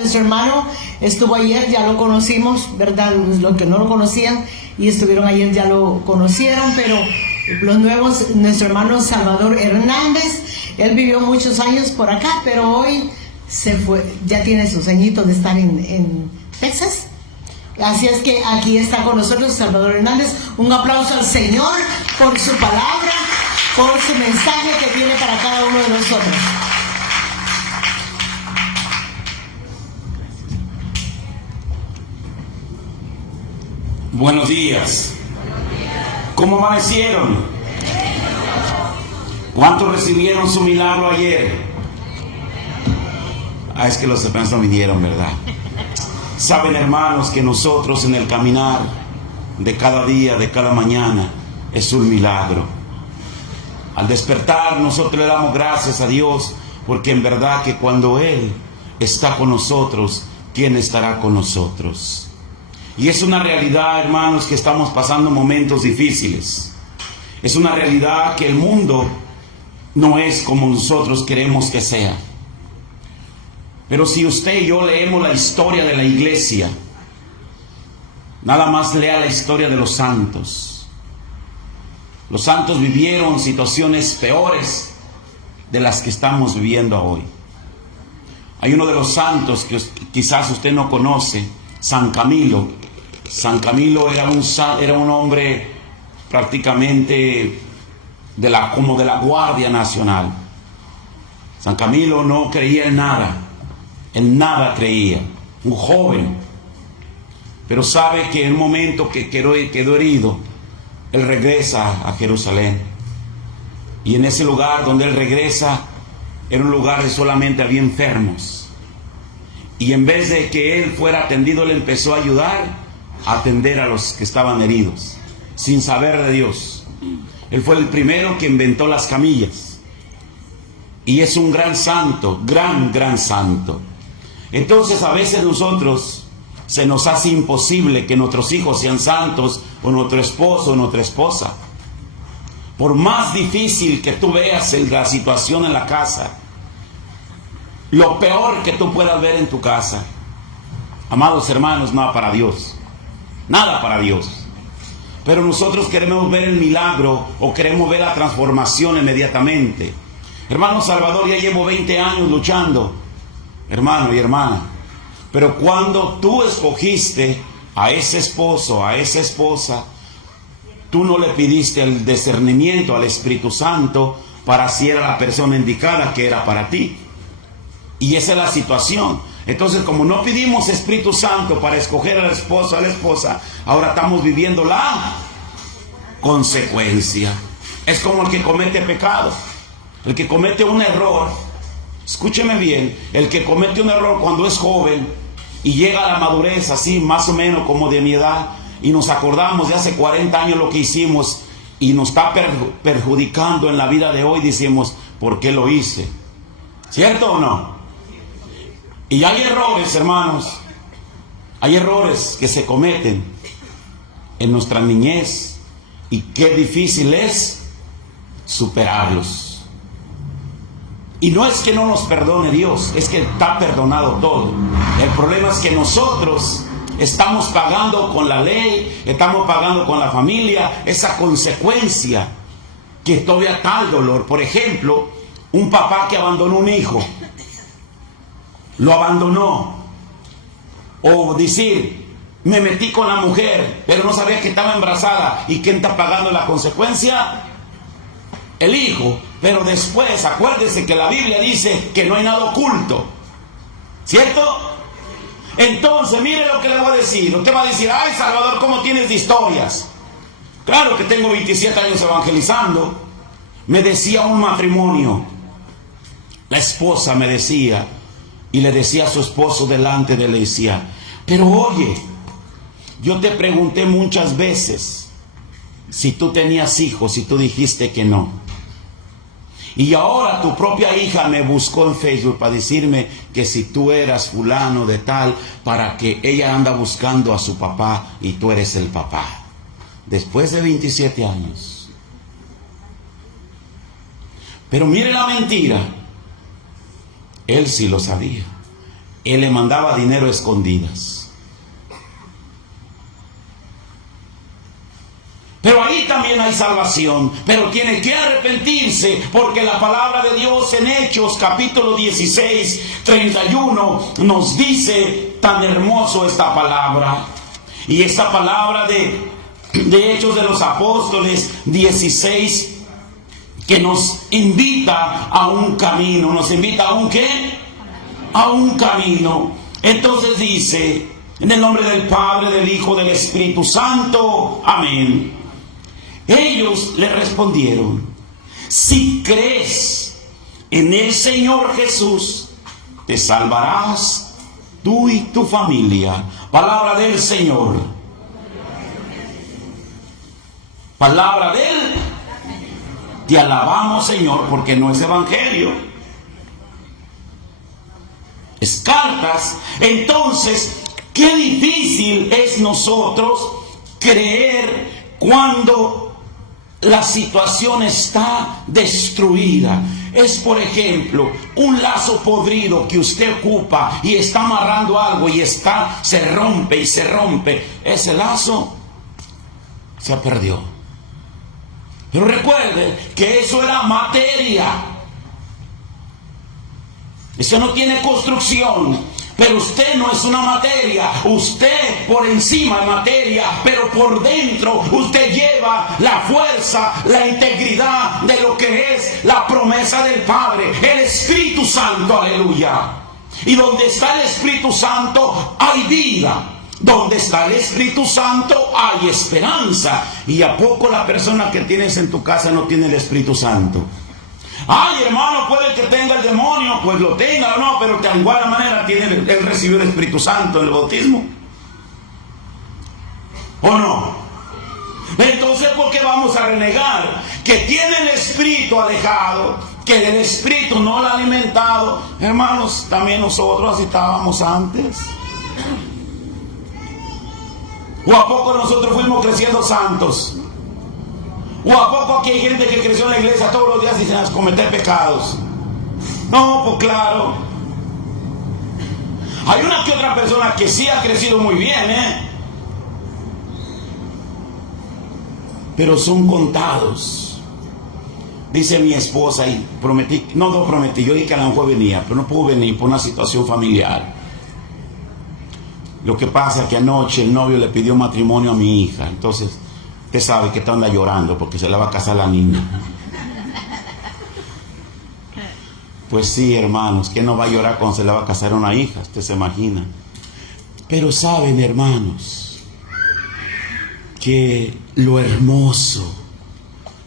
Nuestro hermano estuvo ayer, ya lo conocimos, ¿verdad? Los que no lo conocían y estuvieron ayer ya lo conocieron, pero los nuevos, nuestro hermano Salvador Hernández, él vivió muchos años por acá, pero hoy se fue, ya tiene sus añitos de estar en Texas. Así es que aquí está con nosotros Salvador Hernández. Un aplauso al Señor por su palabra, por su mensaje que tiene para cada uno de nosotros. Buenos días. ¿Cómo amanecieron? ¿Cuántos recibieron su milagro ayer? Es que los demás no vinieron, ¿verdad? Saben, hermanos, que nosotros en el caminar de cada día, de cada mañana, es un milagro. Al despertar, nosotros le damos gracias a Dios, porque en verdad que cuando Él está con nosotros, ¿quién estará con nosotros? Y es una realidad, hermanos, que estamos pasando momentos difíciles. Es una realidad que el mundo no es como nosotros queremos que sea. Pero si usted y yo leemos la historia de la iglesia, nada más lea la historia de los santos. Los santos vivieron situaciones peores de las que estamos viviendo hoy. Hay uno de los santos que quizás usted no conoce, San Camilo. San Camilo era un hombre prácticamente como de la Guardia Nacional. San Camilo no creía en nada creía, un joven. Pero sabe que en un momento que quedó herido, él regresa a Jerusalén. Y en ese lugar donde él regresa, era un lugar de solamente había enfermos. Y en vez de que él fuera atendido, él empezó a ayudar a atender a los que estaban heridos, sin saber de Dios. Él fue el primero que inventó las camillas. Y es un gran santo, gran santo. Entonces a veces nosotros se nos hace imposible que nuestros hijos sean santos, o nuestro esposo o nuestra esposa. Por más difícil que tú veas la situación en la casa, lo peor que tú puedas ver en tu casa, amados hermanos, nada para Dios. Nada para Dios. Pero nosotros queremos ver el milagro o queremos ver la transformación inmediatamente. Hermano Salvador, ya llevo 20 años luchando, hermano y hermana. Pero cuando tú escogiste a ese esposo, a esa esposa, tú no le pidiste el discernimiento al Espíritu Santo para si era la persona indicada que era para ti. Y esa es la situación. Entonces, como no pedimos Espíritu Santo para escoger al esposo, a la esposa, ahora estamos viviendo la consecuencia. Es como el que comete pecado, el que comete un error. Escúcheme bien, el que comete un error cuando es joven y llega a la madurez, así más o menos como de mi edad, y nos acordamos de hace 40 años lo que hicimos y nos está perjudicando en la vida de hoy, decimos, ¿por qué lo hice? ¿Cierto o no? Y hay errores, hermanos, hay errores que se cometen en nuestra niñez y qué difícil es superarlos. Y no es que no nos perdone Dios, es que está perdonado todo. El problema es que nosotros estamos pagando con la ley, estamos pagando con la familia esa consecuencia que todavía está el dolor. Por ejemplo, un papá que abandonó un hijo, lo abandonó, o decir, me metí con la mujer, pero no sabía que estaba embarazada, ¿y quién está pagando la consecuencia? El hijo. Pero después, acuérdese que la Biblia dice que no hay nada oculto, ¿cierto? Entonces, mire lo que le voy a decir. Usted va a decir, ay Salvador, ¿cómo tienes de historias? Claro que tengo 27 años evangelizando. Me decía un matrimonio, la esposa me decía, y le decía a su esposo delante de él, le decía, pero oye, yo te pregunté muchas veces si tú tenías hijos y tú dijiste que no. Y ahora tu propia hija me buscó en Facebook para decirme que si tú eras fulano de tal, para que ella anda buscando a su papá y tú eres el papá. Después de 27 años. Pero mire la mentira. Él sí lo sabía. él le mandaba dinero a escondidas. Pero ahí también hay salvación, pero tiene que arrepentirse, porque la palabra de Dios en Hechos capítulo 16, 31 nos dice tan hermoso esta palabra. Y esta palabra de Hechos de los Apóstoles 16, que nos invita a un camino. ¿Nos invita a un qué? A un camino. Entonces dice, en el nombre del Padre, del Hijo, del Espíritu Santo, amén. Ellos le respondieron: si crees en el Señor Jesús, te salvarás tú y tu familia. Palabra del Señor. Palabra de Él. Te alabamos, Señor, porque no es evangelio, es cartas. Entonces, qué difícil es nosotros creer cuando la situación está destruida. Es, por ejemplo, un lazo podrido que usted ocupa y está amarrando algo y se rompe y se rompe. Ese lazo se perdió. Pero recuerde que eso era materia. Eso no tiene construcción. Pero usted no es una materia. Usted por encima es materia, pero por dentro usted lleva la fuerza, la integridad de lo que es la promesa del Padre, el Espíritu Santo, aleluya. Y donde está el Espíritu Santo hay vida. Donde está el Espíritu Santo hay esperanza. ¿Y a poco la persona que tienes en tu casa no tiene el Espíritu Santo? Ay, hermano, puede que tenga el demonio, pues lo tenga o no, pero de igual manera él recibió el Espíritu Santo en el bautismo. ¿O no? Entonces, ¿por qué vamos a renegar? Que tiene el Espíritu alejado, que el Espíritu no lo ha alimentado. Hermanos, también nosotros así estábamos antes. ¿O a poco nosotros fuimos creciendo santos? ¿O a poco aquí hay gente que creció en la iglesia todos los días y sin cometer pecados? No, pues claro. Hay una que otra persona que sí ha crecido muy bien, pero son contados. Dice mi esposa, y prometí, no prometí, yo dije que a lo mejor venía, pero no pudo venir por una situación familiar. Lo que pasa es que anoche el novio le pidió matrimonio a mi hija, entonces usted sabe que anda llorando porque se le va a casar la niña. Pues sí, hermanos, ¿quién no va a llorar cuando se le va a casar una hija? Usted se imagina. Pero saben, hermanos, que lo hermoso,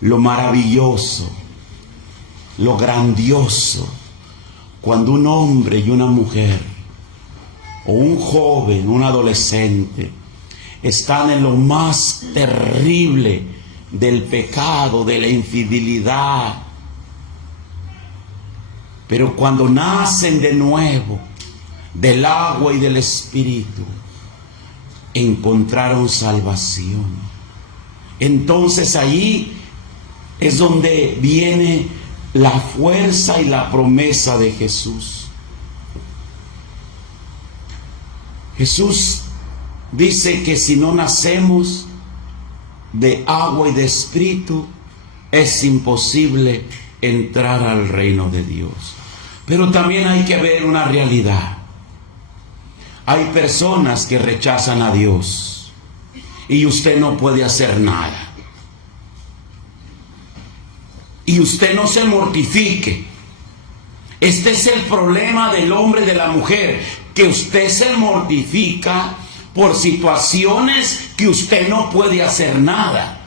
lo maravilloso, lo grandioso, cuando un hombre y una mujer, o un joven, un adolescente, están en lo más terrible del pecado, de la infidelidad, pero cuando nacen de nuevo del agua y del Espíritu, encontraron salvación. Entonces ahí es donde viene la fuerza y la promesa de Jesús. Jesús dice que si no nacemos de agua y de Espíritu, es imposible entrar al reino de Dios. Pero también hay que ver una realidad. Hay personas que rechazan a Dios y usted no puede hacer nada. Y usted no se mortifique. Este es el problema del hombre y de la mujer, que usted se mortifica por situaciones que usted no puede hacer nada.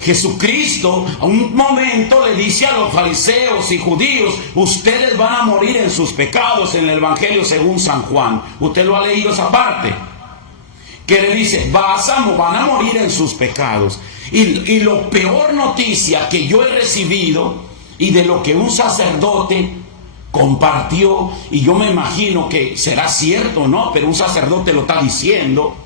Jesucristo a un momento le dice a los fariseos y judíos: ustedes van a morir en sus pecados, en el Evangelio según San Juan. Usted lo ha leído esa parte, que le dice: van a morir en sus pecados. Y lo peor noticia que yo he recibido, y de lo que un sacerdote compartió, y yo me imagino que será cierto, ¿no? Pero un sacerdote lo está diciendo,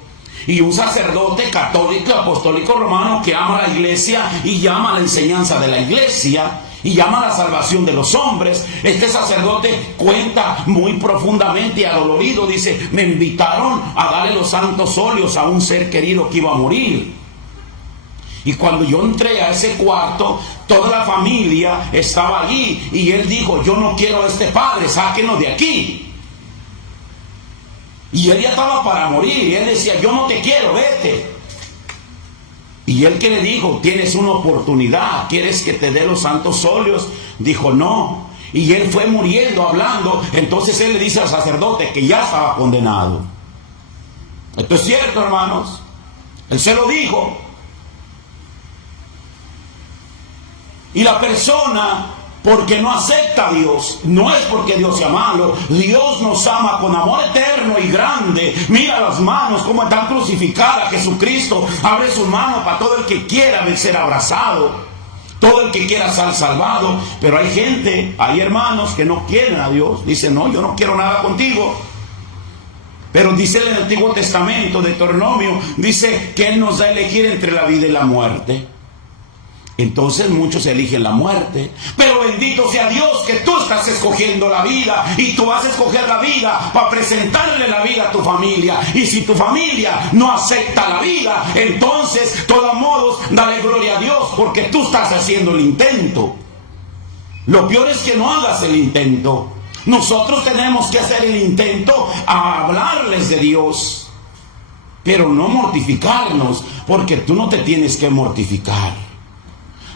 y un sacerdote católico, apostólico romano, que ama a la iglesia y llama a la enseñanza de la iglesia, y llama a la salvación de los hombres. Este sacerdote cuenta muy profundamente y adolorido, dice: me invitaron a darle los santos óleos a un ser querido que iba a morir. Y cuando yo entré a ese cuarto, toda la familia estaba allí, y él dijo: yo no quiero a este padre, sáquenos de aquí. Y él ya estaba para morir, y él decía: yo no te quiero, vete. Y él, que le dijo: tienes una oportunidad, ¿quieres que te dé los santos óleos? Dijo: no. Y él fue muriendo, hablando. Entonces él le dice al sacerdote que ya estaba condenado. Esto es cierto, hermanos. Él se lo dijo. Y la persona, porque no acepta a Dios, no es porque Dios sea malo. Dios nos ama con amor eterno y grande. Mira las manos como están crucificadas. Jesucristo abre su mano para todo el que quiera ser abrazado, todo el que quiera ser salvado. Pero hay gente, hay hermanos que no quieren a Dios. Dicen: no, yo no quiero nada contigo. Pero dice en el Antiguo Testamento, Deuteronomio, dice que Él nos da a elegir entre la vida y la muerte. Entonces muchos eligen la muerte. Pero bendito sea Dios que tú estás escogiendo la vida, y tú vas a escoger la vida para presentarle la vida a tu familia. Y si tu familia no acepta la vida, entonces, de todos modos, dale gloria a Dios, porque tú estás haciendo el intento. Lo peor es que no hagas el intento. Nosotros tenemos que hacer el intento a hablarles de Dios, pero no mortificarnos, porque tú no te tienes que mortificar.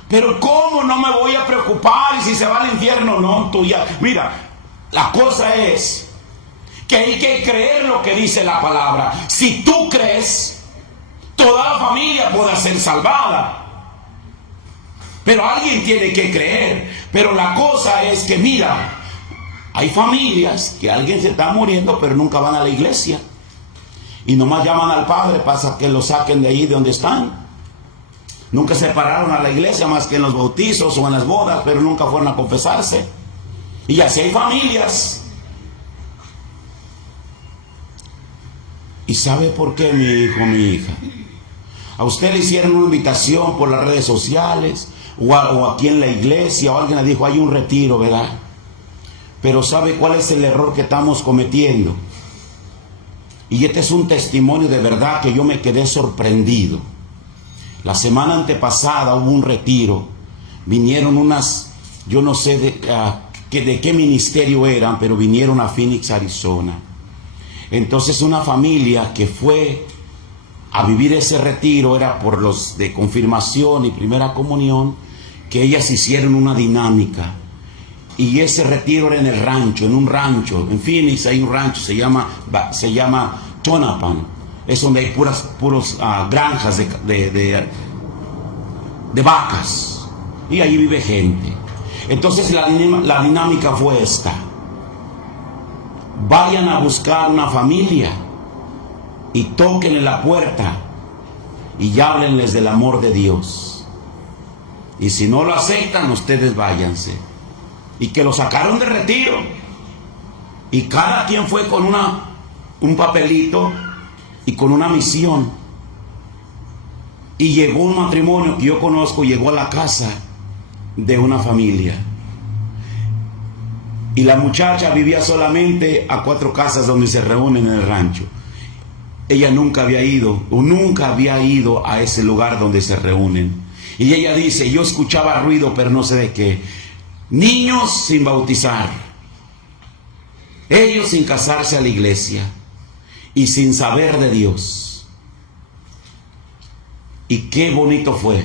Pero ¿cómo no me voy a preocupar? Y si se va al infierno, no, tú ya. Mira, la cosa es que hay que creer lo que dice la palabra. Si tú crees, toda la familia puede ser salvada. Pero alguien tiene que creer. Pero la cosa es que, mira, hay familias que alguien se está muriendo, pero nunca van a la iglesia. Y nomás llaman al padre para que lo saquen de ahí de donde están. Nunca se pararon a la iglesia más que en los bautizos o en las bodas, pero nunca fueron a confesarse. Y así hay familias. ¿Y sabe por qué, mi hijo, mi hija? A usted le hicieron una invitación por las redes sociales, o aquí en la iglesia, o alguien le dijo: hay un retiro, ¿verdad? Pero ¿sabe cuál es el error que estamos cometiendo? Y este es un testimonio de verdad que yo me quedé sorprendido. La semana antepasada hubo un retiro. Vinieron unas, yo no sé de qué ministerio eran, pero vinieron a Phoenix, Arizona. Entonces una familia que fue a vivir ese retiro, era por los de confirmación y primera comunión, que ellas hicieron una dinámica. Y ese retiro era en el rancho, en un rancho. En Phoenix hay un rancho, se llama Tonopah. Es donde hay puras granjas de vacas. Y ahí vive gente. Entonces la dinámica fue esta: vayan a buscar una familia y tóquenle la puerta y háblenles del amor de Dios. Y si no lo aceptan, ustedes váyanse. Y que lo sacaron de retiro. Y cada quien fue con un papelito y con una misión. Y llegó un matrimonio que yo conozco, llegó a la casa de una familia. Y la muchacha vivía solamente a 4 casas donde se reúnen en el rancho. Ella nunca había ido a ese lugar donde se reúnen. Y ella dice: yo escuchaba ruido, pero no sé de qué. Niños sin bautizar, ellos sin casarse a la iglesia y sin saber de Dios. Y qué bonito fue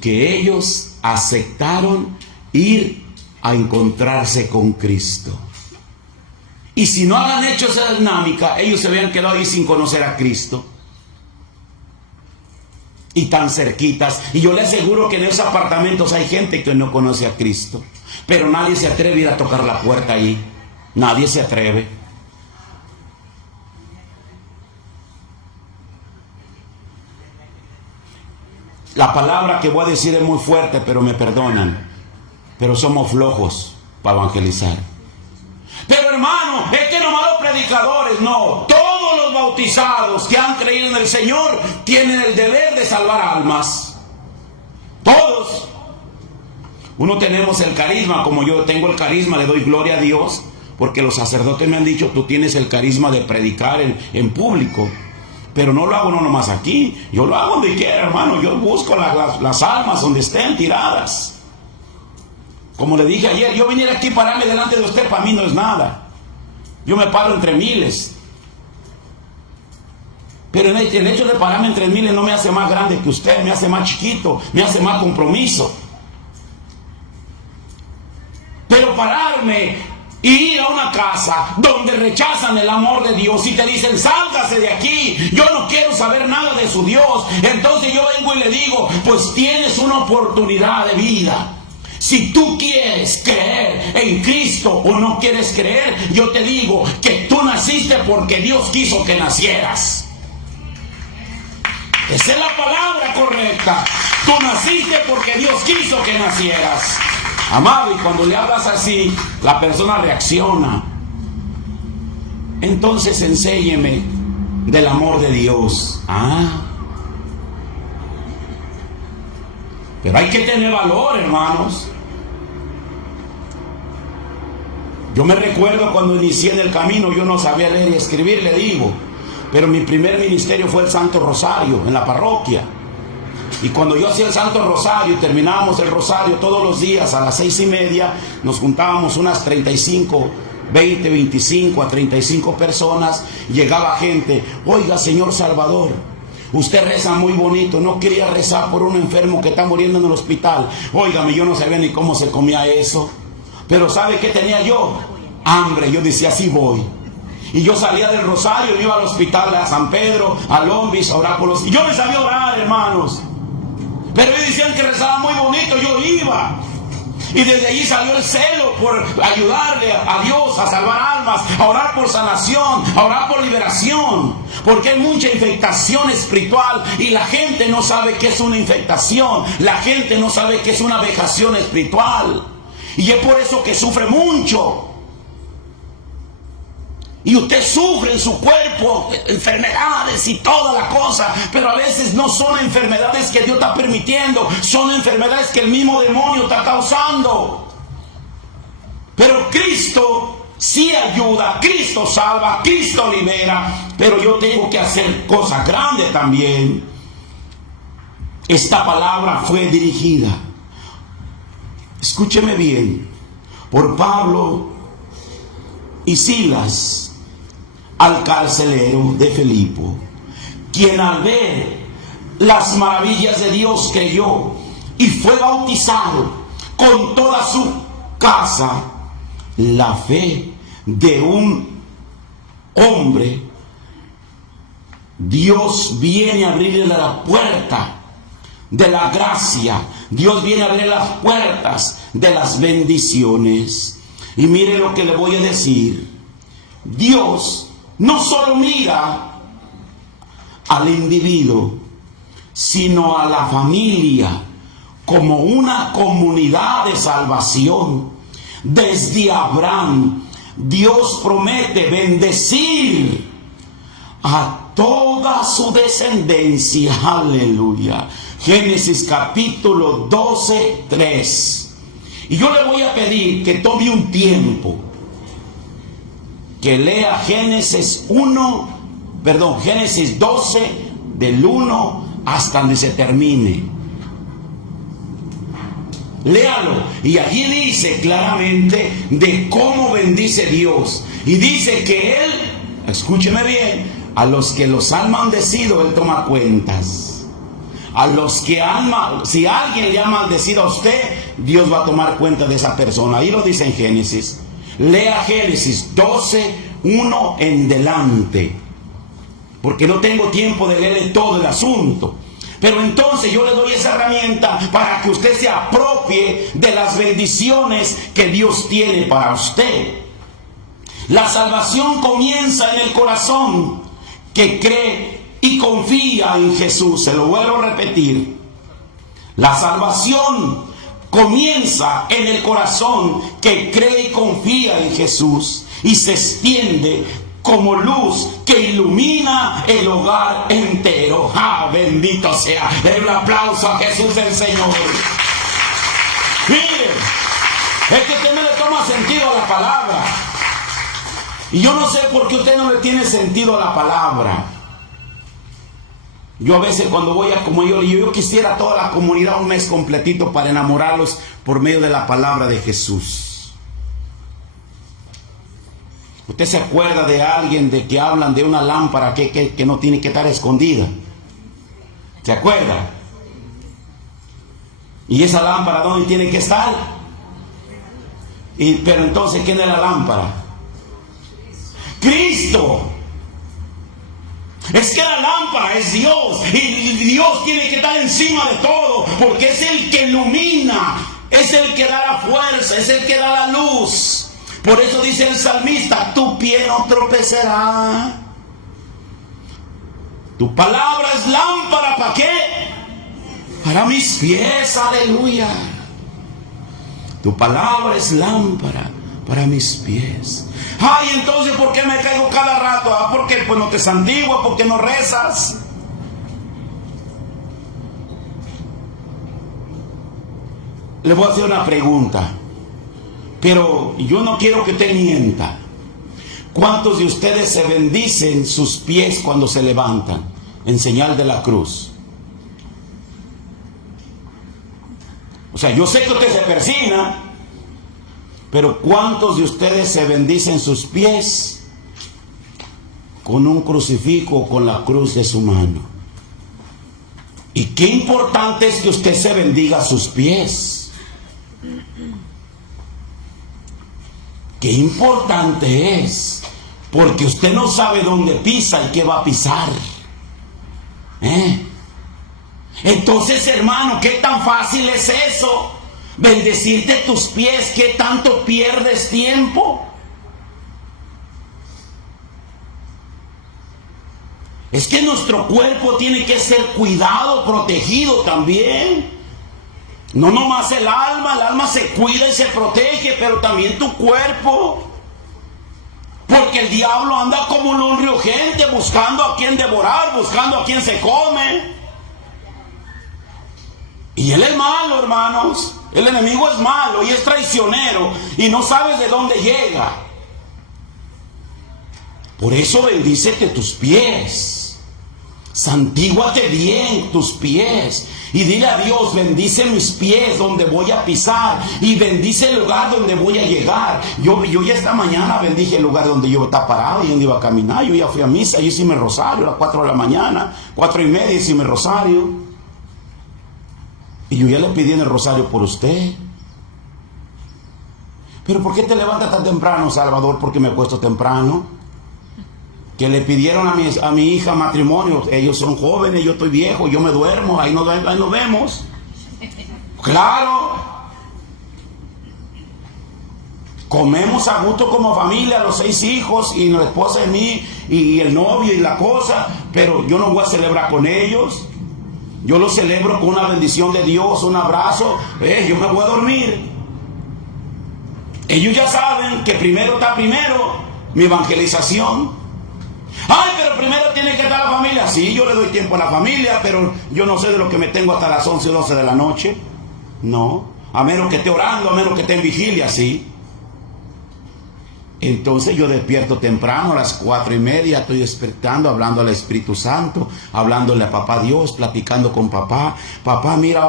que ellos aceptaron ir a encontrarse con Cristo. Y si no habían hecho esa dinámica, ellos se habían quedado ahí sin conocer a Cristo. Y tan cerquitas. Y yo le aseguro que en esos apartamentos hay gente que no conoce a Cristo. Pero nadie se atreve a ir a tocar la puerta ahí. Nadie se atreve. La palabra que voy a decir es muy fuerte, pero me perdonan. Pero somos flojos para evangelizar. Pero hermano, es que nomás los predicadores, no. Todos los bautizados que han creído en el Señor tienen el deber de salvar almas. Todos. Uno tenemos el carisma, como yo tengo el carisma, le doy gloria a Dios, porque los sacerdotes me han dicho, tú tienes el carisma de predicar en público. Pero no lo hago no nomás aquí, yo lo hago donde quiera, hermano. Yo busco las almas donde estén tiradas. Como le dije ayer, yo viniera aquí pararme delante de usted, para mí no es nada. Yo me paro entre miles. Pero el hecho de pararme entre miles no me hace más grande que usted, me hace más chiquito, me hace más compromiso. Pero pararme y ir a una casa donde rechazan el amor de Dios y te dicen, sálgase de aquí, yo no quiero saber nada de su Dios. Entonces yo vengo y le digo, pues tienes una oportunidad de vida. Si tú quieres creer en Cristo o no quieres creer, yo te digo que tú naciste porque Dios quiso que nacieras. Esa es la palabra correcta. Tú naciste porque Dios quiso que nacieras. Amado, y cuando le hablas así, la persona reacciona. Entonces enséñeme del amor de Dios. Pero hay que tener valor, hermanos. Yo me recuerdo cuando inicié en el camino, yo no sabía leer y escribir, le digo. Pero mi primer ministerio fue el Santo Rosario, en la parroquia. Y cuando yo hacía el Santo Rosario y terminábamos el Rosario todos los días a las 6:30, nos juntábamos unas 35, 20, 25 a 35 personas. Llegaba gente, oiga, señor Salvador, usted reza muy bonito, no quería rezar por un enfermo que está muriendo en el hospital. Óigame, yo no sabía ni cómo se comía eso. Pero ¿sabe qué tenía yo? Hambre. Yo decía, así voy. Y yo salía del Rosario y iba al hospital a San Pedro, a Lombis, a orar por los... Y yo no sabía orar, hermanos. Pero ellos decían que rezaba muy bonito, yo iba. Y desde allí salió el celo por ayudarle a Dios a salvar almas, a orar por sanación, a orar por liberación. Porque hay mucha infectación espiritual y la gente no sabe qué es una infectación. La gente no sabe qué es una vejación espiritual. Y es por eso que sufre mucho. Y usted sufre en su cuerpo enfermedades y toda la cosa, pero a veces no son enfermedades que Dios está permitiendo, son enfermedades que el mismo demonio está causando. Pero Cristo sí ayuda, Cristo salva, Cristo libera, pero yo tengo que hacer cosas grandes también. Esta palabra fue dirigida, escúcheme bien, por Pablo y Silas al carcelero de Filipo, quien al ver las maravillas de Dios creyó y fue bautizado con toda su casa. La fe de un hombre, Dios viene a abrirle la puerta de la gracia, Dios viene a abrir las puertas de las bendiciones. Y mire lo que le voy a decir. Dios no solo mira al individuo, sino a la familia como una comunidad de salvación. Desde Abraham, Dios promete bendecir a toda su descendencia. Aleluya. Génesis capítulo 12, 3. Y yo le voy a pedir que tome un tiempo, que lea Génesis 12, del 1 hasta donde se termine. Léalo. Y allí dice claramente de cómo bendice Dios. Y dice que Él, escúcheme bien, a los que los han maldecido, Él toma cuentas. A los que si alguien le ha maldecido a usted, Dios va a tomar cuenta de esa persona. Ahí lo dice en Génesis. Lea Génesis 12, 1 en delante, porque no tengo tiempo de leer todo el asunto. Pero entonces yo le doy esa herramienta para que usted se apropie de las bendiciones que Dios tiene para usted. La salvación comienza en el corazón que cree y confía en Jesús. Se lo vuelvo a repetir. La salvación comienza en el corazón que cree y confía en Jesús y se extiende como luz que ilumina el hogar entero. ¡Ah, bendito sea! Den un aplauso a Jesús el Señor. Mire, es que usted no le toma sentido a la palabra. Y yo no sé por qué usted no le tiene sentido a la palabra. Yo a veces cuando voy a como yo quisiera toda la comunidad un mes completito para enamorarlos por medio de la palabra de Jesús. ¿Usted se acuerda de alguien de que hablan de una lámpara que no tiene que estar escondida? ¿Se acuerda? ¿Y esa lámpara dónde tiene que estar? Pero entonces, ¿quién es la lámpara? Cristo. Es que la lámpara es Dios, y Dios tiene que estar encima de todo, porque es el que ilumina, es el que da la fuerza, es el que da la luz. Por eso dice el salmista: tu pie no tropezará. Tu palabra es lámpara, ¿para qué? Para mis pies, aleluya. Tu palabra es lámpara para mis pies. Ay, entonces, ¿por qué me caigo cada rato? Ah, porque pues no te santiguas, porque no rezas. Le voy a hacer una pregunta, pero yo no quiero que te mienta. ¿Cuántos de ustedes se bendicen sus pies cuando se levantan en señal de la cruz? O sea, yo sé que usted se persina, pero ¿cuántos de ustedes se bendicen sus pies con un crucifijo o con la cruz de su mano? Y qué importante es que usted se bendiga sus pies. Qué importante es, porque usted no sabe dónde pisa y qué va a pisar. Entonces, hermano, ¿qué tan fácil es eso? Bendecirte tus pies, ¿qué tanto pierdes tiempo? Es que nuestro cuerpo tiene que ser cuidado, protegido también. No nomás el alma se cuida y se protege, pero también tu cuerpo. Porque el diablo anda como un león rugiente buscando a quien devorar, buscando a quien se come. Y él es malo, hermanos. El enemigo es malo y es traicionero y no sabes de dónde llega. Por eso bendícete tus pies. Santíguate bien tus pies. Y dile a Dios: bendice mis pies donde voy a pisar, y bendice el lugar donde voy a llegar. Yo ya esta mañana bendije el lugar donde yo estaba parado y donde iba a caminar. Yo ya fui a misa, yo hice mi rosario a las 4 de la mañana, 4:30 hice mi rosario. Y yo ya le pedí en el rosario por usted. Pero ¿por qué te levantas tan temprano, Salvador? Porque me he puesto temprano. Que le pidieron a mi hija matrimonio. Ellos son jóvenes, yo estoy viejo, yo me duermo, ahí nos vemos. Claro. Comemos a gusto como familia, los 6 hijos, y la esposa de mí, y el novio y la cosa. Pero yo no voy a celebrar con ellos. Yo lo celebro con una bendición de Dios, un abrazo. Yo me voy a dormir. Ellos ya saben que primero mi evangelización. Ay, pero primero tiene que estar la familia. Sí, yo le doy tiempo a la familia, pero yo no sé de lo que me tengo hasta las 11 o 12 de la noche. No, a menos que esté orando, a menos que esté en vigilia, sí. Entonces yo despierto temprano a las 4:30, estoy despertando, hablando al Espíritu Santo, hablándole a papá Dios, platicando con papá. Papá, mira,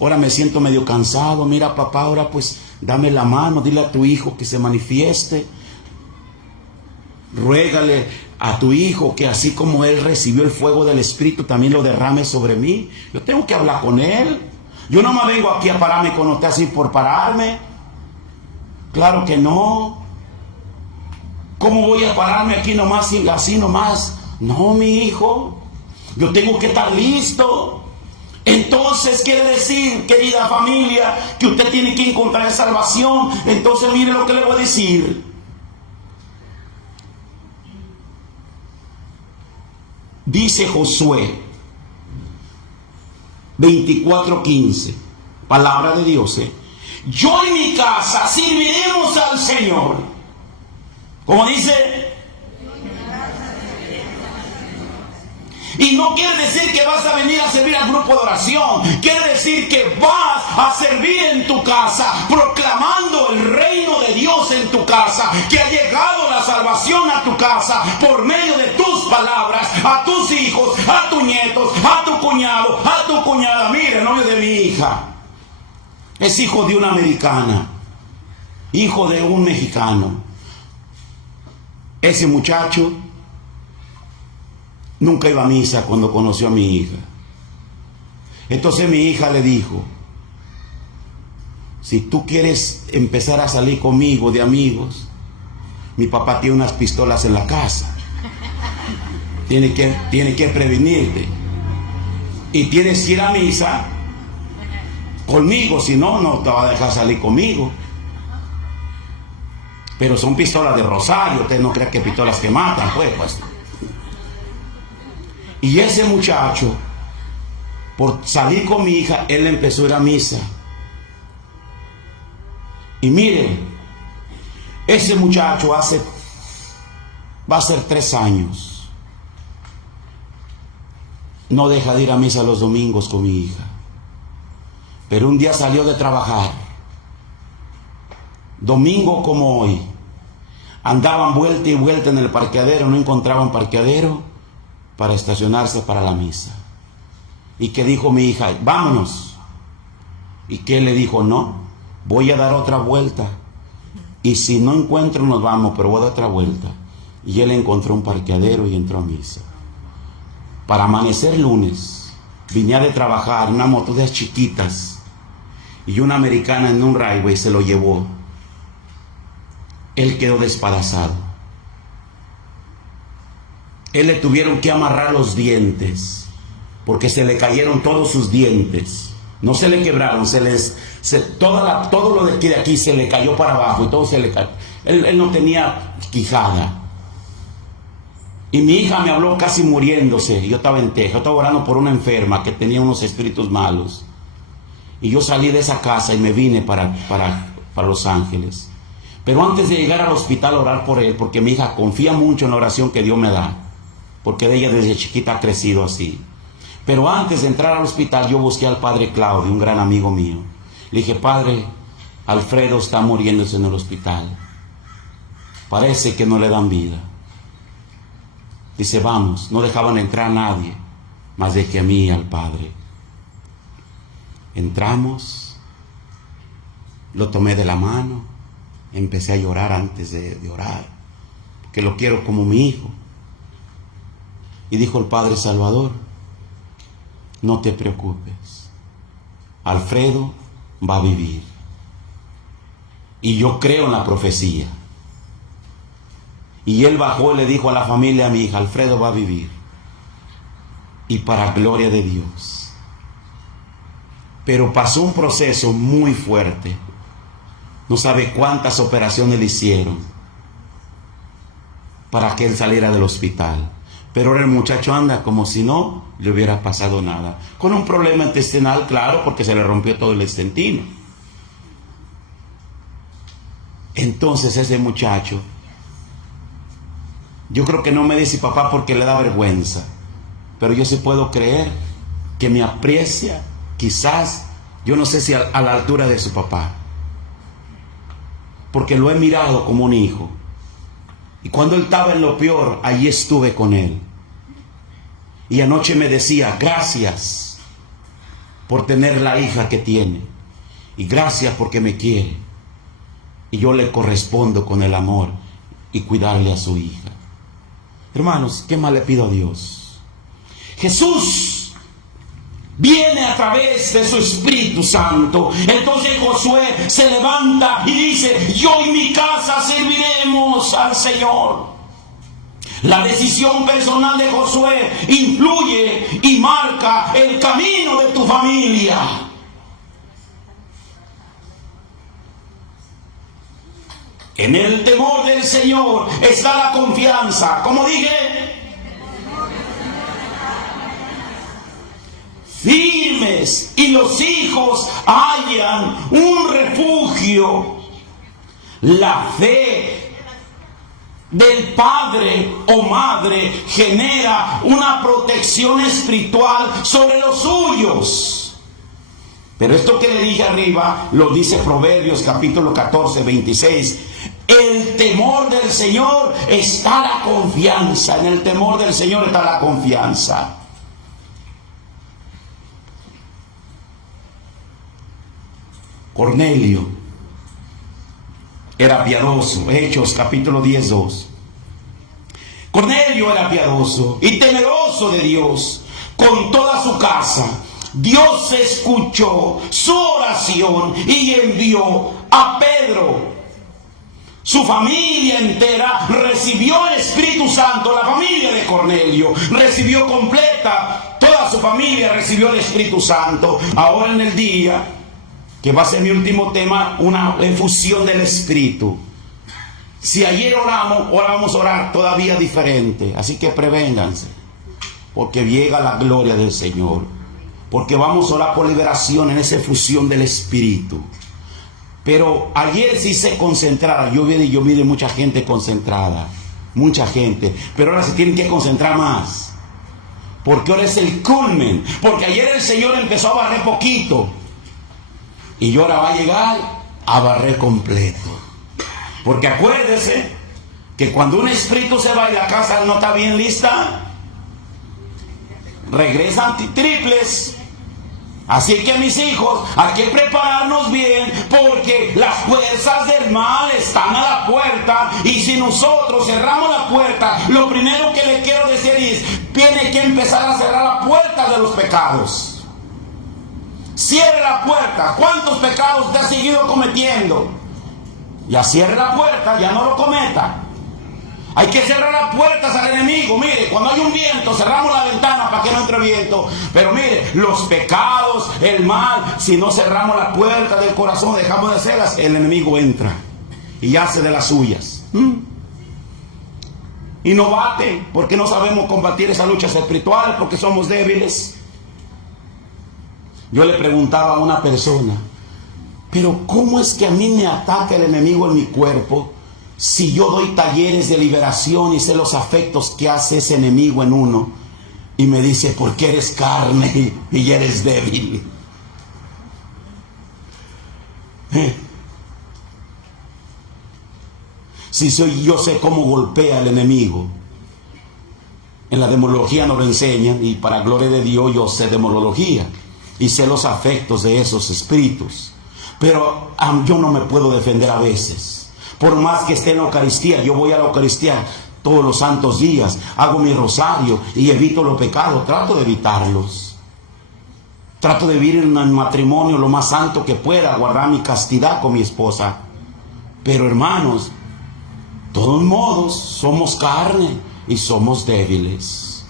ahora me siento medio cansado. Mira, papá, ahora pues dame la mano, dile a tu hijo que se manifieste. Ruégale a tu hijo que así como él recibió el fuego del Espíritu, también lo derrame sobre mí. Yo tengo que hablar con él. Yo no me vengo aquí a pararme con usted así por pararme. Claro que no. ¿Cómo voy a pararme aquí nomás, así nomás? No, mi hijo. Yo tengo que estar listo. Entonces quiere decir, querida familia, que usted tiene que encontrar salvación. Entonces mire lo que le voy a decir. Dice Josué 24:15, palabra de Dios. Yo y mi casa serviremos al Señor. ¿Cómo dice? Y no quiere decir que vas a venir a servir al grupo de oración. Quiere decir que vas a servir en tu casa, proclamando el reino de Dios en tu casa, que ha llegado la salvación a tu casa por medio de tus palabras, a tus hijos, a tus nietos, a tu cuñado, a tu cuñada. Mire, el novio de mi hija es hijo de una americana, hijo de un mexicano. Ese muchacho nunca iba a misa cuando conoció a mi hija. Entonces mi hija le dijo: si tú quieres empezar a salir conmigo de amigos, mi papá tiene unas pistolas en la casa. Tiene que prevenirte. Y tienes que ir a misa conmigo, si no, no te va a dejar salir conmigo. Pero son pistolas de rosario, ustedes no creen que pistolas que matan, pues. Y ese muchacho, por salir con mi hija, él empezó a ir a misa. Y miren, ese muchacho va a ser 3 años. No deja de ir a misa los domingos con mi hija. Pero un día salió de trabajar, domingo como hoy. Andaban vuelta y vuelta en el parqueadero, no encontraban parqueadero para estacionarse para la misa. Y que dijo mi hija: vámonos. Y que él le dijo: no, voy a dar otra vuelta. Y si no encuentro, nos vamos, pero voy a dar otra vuelta. Y él encontró un parqueadero y entró a misa. Para amanecer lunes, venía de trabajar una moto de chiquitas y una americana en un highway se lo llevó. Él quedó despedazado. Él le tuvieron que amarrar los dientes porque se le cayeron todos sus dientes. No se le quebraron, todo lo de aquí se le cayó para abajo y todo se le cayó. Él no tenía quijada. Y mi hija me habló casi muriéndose. Yo estaba en Texas, estaba orando por una enferma que tenía unos espíritus malos. Y yo salí de esa casa y me vine para Los Ángeles. Pero antes de llegar al hospital a orar por él, porque mi hija confía mucho en la oración que Dios me da, porque ella desde chiquita ha crecido así. Pero antes de entrar al hospital, yo busqué al padre Claudio, un gran amigo mío. Le dije: padre, Alfredo está muriéndose en el hospital. Parece que no le dan vida. Dice: vamos. No dejaban entrar a nadie más de que a mí y al padre. Entramos, lo tomé de la mano, empecé a llorar antes de orar, que lo quiero como mi hijo. Y dijo el padre Salvador: no te preocupes, Alfredo va a vivir. Y yo creo en la profecía. Y él bajó y le dijo a la familia, a mi hija: Alfredo va a vivir. Y para gloria de Dios. Pero pasó un proceso muy fuerte. No sabe cuántas operaciones le hicieron para que él saliera del hospital. Pero ahora el muchacho anda como si no le hubiera pasado nada. Con un problema intestinal, claro, porque se le rompió todo el intestino. Entonces ese muchacho, yo creo que no me dice papá porque le da vergüenza. Pero yo sí puedo creer que me aprecia, quizás, yo no sé si a la altura de su papá. Porque lo he mirado como un hijo. Y cuando él estaba en lo peor, allí estuve con él. Y anoche me decía: gracias por tener la hija que tiene. Y gracias porque me quiere. Y yo le correspondo con el amor y cuidarle a su hija. Hermanos, ¿qué más le pido a Dios? Jesús viene a través de su Espíritu Santo. Entonces Josué se levanta y dice: yo y mi casa serviremos al Señor. La decisión personal de Josué influye y marca el camino de tu familia. En el temor del Señor está la confianza. Como dije, firmes, y los hijos hallan un refugio. La fe del padre o madre genera una protección espiritual sobre los suyos. Pero esto que le dije arriba lo dice Proverbios capítulo 14, 26. El temor del Señor está la confianza. En el temor del Señor está la confianza. Cornelio era piadoso. Hechos capítulo 10, 2. Cornelio era piadoso y temeroso de Dios con toda su casa. Dios escuchó su oración y envió a Pedro. Su familia entera recibió el Espíritu Santo. La familia de Cornelio recibió completa. Toda su familia recibió el Espíritu Santo. Ahora en el día, que va a ser mi último tema, una efusión del Espíritu. Si ayer oramos, ahora vamos a orar todavía diferente. Así que prevénganse, porque llega la gloria del Señor. Porque vamos a orar por liberación en esa efusión del Espíritu. Pero ayer sí se concentrara. Yo vi mucha gente concentrada. Mucha gente. Pero ahora se tienen que concentrar más. Porque ahora es el culmen. Porque ayer el Señor empezó a barrer poquito. Y ahora va a llegar a barrer completo. Porque acuérdese que cuando un espíritu se va y la casa no está bien lista, regresan triples. Así que mis hijos, hay que prepararnos bien, porque las fuerzas del mal están a la puerta. Y si nosotros cerramos la puerta, lo primero que le quiero decir es, tiene que empezar a cerrar la puerta de los pecados. Cierre la puerta. ¿Cuántos pecados usted ha seguido cometiendo? Ya cierre la puerta, ya no lo cometa. Hay que cerrar las puertas al enemigo. Mire, cuando hay un viento, cerramos la ventana para que no entre viento. Pero mire, los pecados, el mal, si no cerramos la puerta del corazón, dejamos de hacerlas, el enemigo entra y hace de las suyas. Y no bate, porque no sabemos combatir esa lucha espiritual, porque somos débiles. Yo le preguntaba a una persona, pero ¿cómo es que a mí me ataca el enemigo en mi cuerpo? Si yo doy talleres de liberación y sé los afectos que hace ese enemigo en uno. Y me dice, porque eres carne y eres débil. Si soy yo, sé cómo golpea el enemigo. En la demología nos lo enseñan, y para gloria de Dios yo sé demología y sé los afectos de esos espíritus. Pero yo no me puedo defender a veces. Por más que esté en la Eucaristía, yo voy a la Eucaristía todos los santos días, hago mi rosario y evito los pecados, trato de evitarlos. Trato de vivir en el matrimonio lo más santo que pueda, guardar mi castidad con mi esposa. Pero hermanos, de todos modos, somos carne y somos débiles.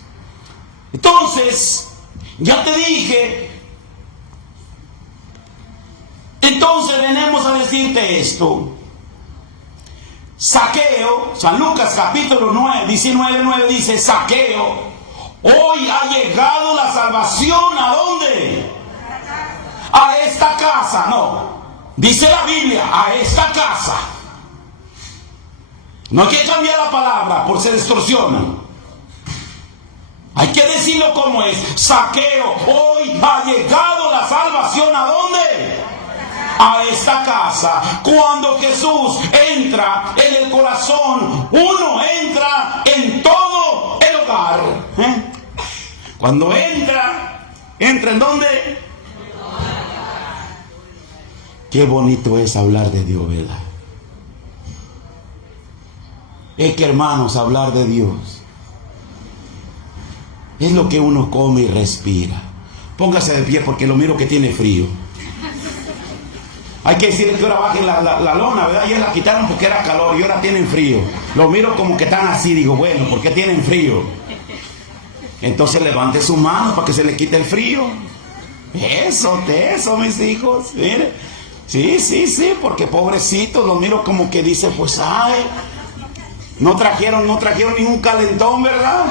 Entonces, ya te dije, entonces venimos a decirte esto. Zaqueo, San Lucas capítulo 9, 19:9 dice, Zaqueo, hoy ha llegado la salvación, ¿a dónde? A esta casa, no, dice la Biblia, a esta casa. No hay que cambiar la palabra, por se distorsiona. Hay que decirlo como es. Zaqueo, hoy ha llegado la salvación, ¿a dónde? A esta casa. Cuando Jesús entra en el corazón, uno entra en todo el hogar. Cuando entra ¿en dónde? Qué bonito es hablar de Dios, ¿verdad? Es que, hermanos, hablar de Dios es lo que uno come y respira. Póngase de pie porque lo miro que tiene frío. Hay que decirle que ahora bajen la lona, ¿verdad? Ayer la quitaron porque era calor y ahora tienen frío. Lo miro como que están así, digo, bueno, ¿por qué tienen frío? Entonces levante su mano para que se le quite el frío. Eso, mis hijos. Mire. Sí, porque pobrecitos, los miro como que dice, pues, ay, no trajeron ningún calentón, ¿verdad?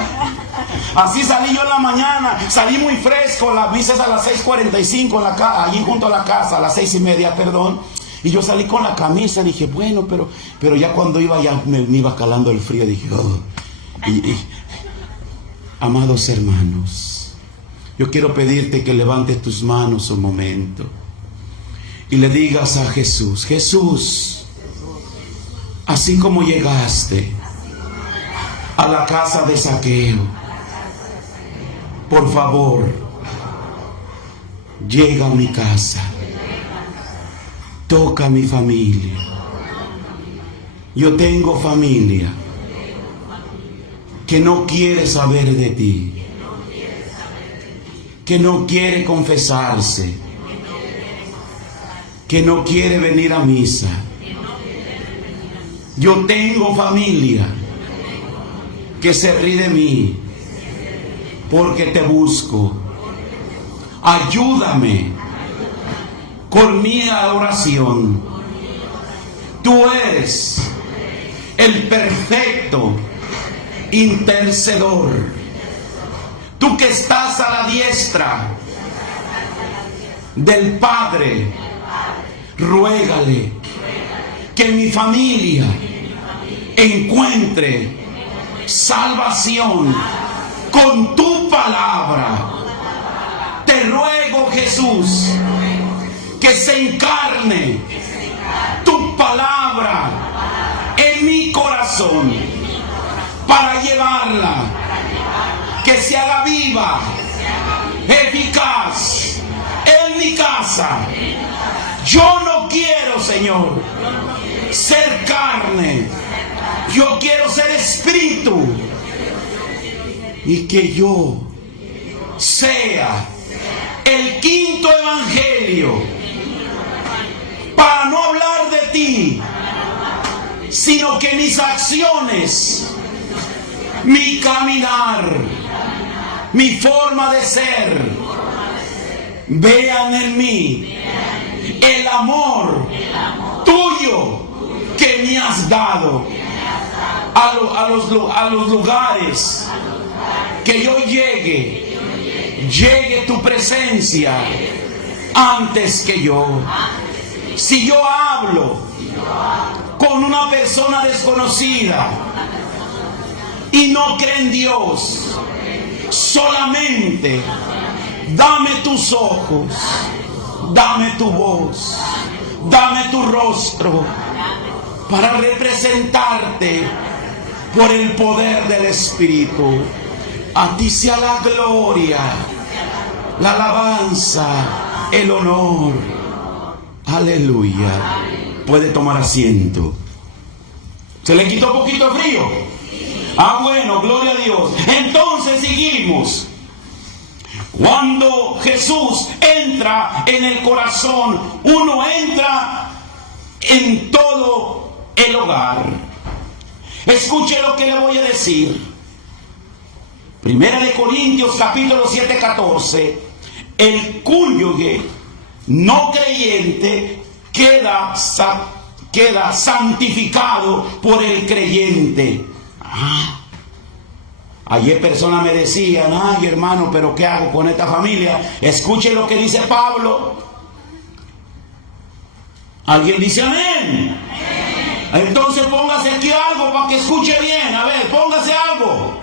Así salí yo en la mañana, salí muy fresco, la misa es a las 6:45 allí junto a la casa, a las 6:30, perdón. Y yo salí con la camisa, dije, bueno, pero ya cuando iba, ya me iba calando el frío, dije, oh. Amados hermanos, yo quiero pedirte que levantes tus manos un momento y le digas a Jesús, Jesús, así como llegaste a la casa de Zaqueo, por favor, llega a mi casa, toca a mi familia. Yo tengo familia que no quiere saber de ti, que no quiere confesarse, que no quiere venir a misa. Yo tengo familia que se ríe de mí porque te busco. Ayúdame con mi adoración. Tú eres el perfecto intercedor. Tú que estás a la diestra del Padre, ruégale que mi familia encuentre salvación con tu palabra. Te ruego, Jesús, que se encarne tu palabra en mi corazón para llevarla, que se haga viva, eficaz en mi casa. Yo no quiero, Señor, ser carne. Yo quiero ser espíritu. Y que yo sea el quinto evangelio para no hablar de ti, sino que mis acciones, mi caminar, mi forma de ser, vean en mí el amor tuyo que me has dado a los lugares que yo llegue tu presencia antes que yo. Si yo hablo con una persona desconocida y no cree en Dios, solamente dame tus ojos, dame tu voz, dame tu rostro para representarte por el poder del Espíritu. A ti sea la gloria, la alabanza, el honor. Aleluya. Puede tomar asiento. ¿Se le quitó un poquito de frío? Ah, bueno, gloria a Dios. Entonces seguimos. Cuando Jesús entra en el corazón, uno entra en todo el hogar. Escuche lo que le voy a decir. Primera de Corintios capítulo 7, 14. El cónyuge no creyente queda santificado por el creyente. Ayer personas me decían, ay hermano, pero ¿qué hago con esta familia? Escuche lo que dice Pablo. ¿Alguien dice amén? Entonces póngase aquí algo para que escuche bien. A ver, póngase algo.